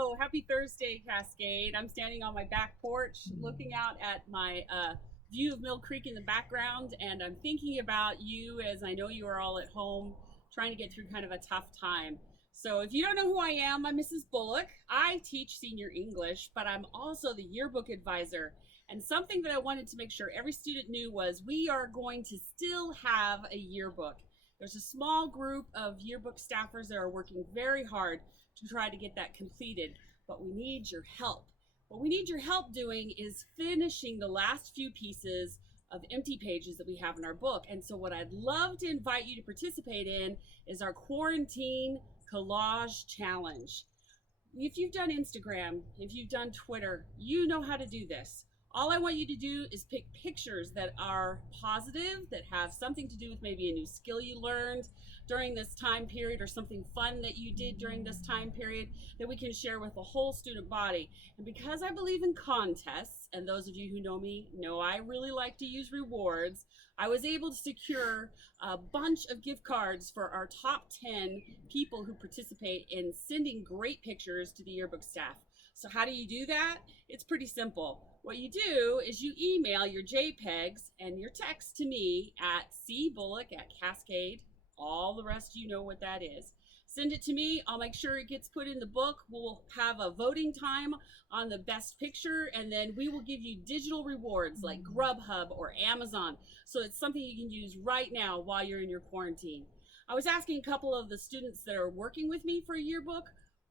Oh, happy Thursday, Cascade. I'm standing on my back porch looking out at my view of Mill Creek in the background, and I'm thinking about you as I know you are all at home trying to get through kind of a tough time. So, if you don't know who I am, I'm Mrs. Bullock. I teach senior English, but I'm also the yearbook advisor. And something that I wanted to make sure every student knew was we are going to still have a yearbook. There's a small group of yearbook staffers that are working very hard to try to get that completed, but we need your help. What we need your help doing is finishing the last few pieces of empty pages that we have in our book. And so what I'd love to invite you to participate in is our quarantine collage challenge. If you've done Instagram, if you've done Twitter, you know how to do this. All I want you to do is pick pictures that are positive, that have something to do with maybe a new skill you learned during this time period or something fun that you did during this time period that we can share with the whole student body. And because I believe in contests, and those of you who know me know I really like to use rewards, I was able to secure a bunch of gift cards for our top 10 people who participate in sending great pictures to the yearbook staff. So how do you do that? It's pretty simple. What you do is you email your JPEGs and your text to me at cbullock@Cascade. All the rest you know what that is. Send it to me. I'll make sure it gets put in the book. We'll have a voting time on the best picture, and then we will give you digital rewards like Grubhub or Amazon. So it's something you can use right now while you're in your quarantine. I was asking a couple of the students that are working with me for a yearbook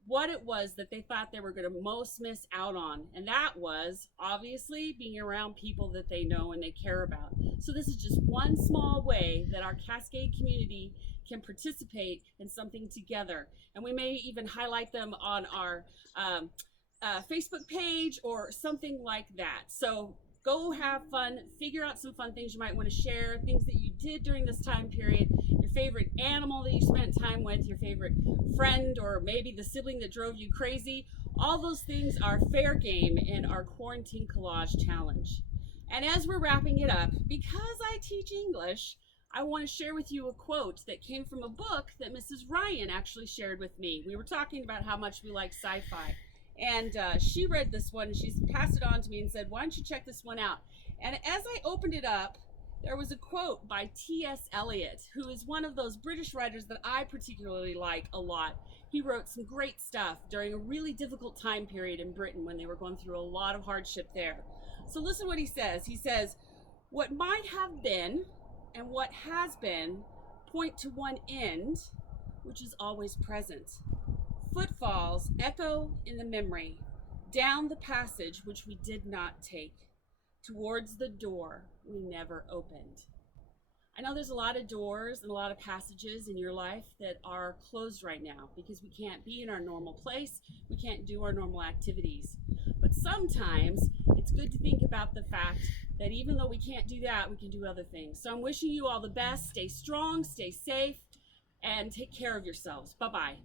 what it was that they thought they were going to most miss out on. And that was obviously being around people that they know and they care about. So this is just one small way that our Cascade community can participate in something together. And we may even highlight them on our Facebook page or something like that. So go have fun, figure out some fun things you might want to share, things that you did during this time period, your favorite animal that you spent time with, your favorite friend, or maybe the sibling that drove you crazy. All those things are fair game in our quarantine collage challenge. And as we're wrapping it up, because I teach English, I want to share with you a quote that came from a book that Mrs. Ryan actually shared with me. We were talking about how much we like sci-fi. And she read this one, and she's passed it on to me and said, why don't you check this one out? And as I opened it up, there was a quote by T.S. Eliot, who is one of those British writers that I particularly like a lot. He wrote some great stuff during a really difficult time period in Britain when they were going through a lot of hardship there. So listen what he says. He says, what might have been and what has been point to one end, which is always present. Footfalls echo in the memory, down the passage which we did not take, towards the door we never opened. I know there's a lot of doors and a lot of passages in your life that are closed right now because we can't be in our normal place, we can't do our normal activities. But sometimes it's good to think about the fact that even though we can't do that, we can do other things. So I'm wishing you all the best. Stay strong, stay safe, and take care of yourselves. Bye-bye.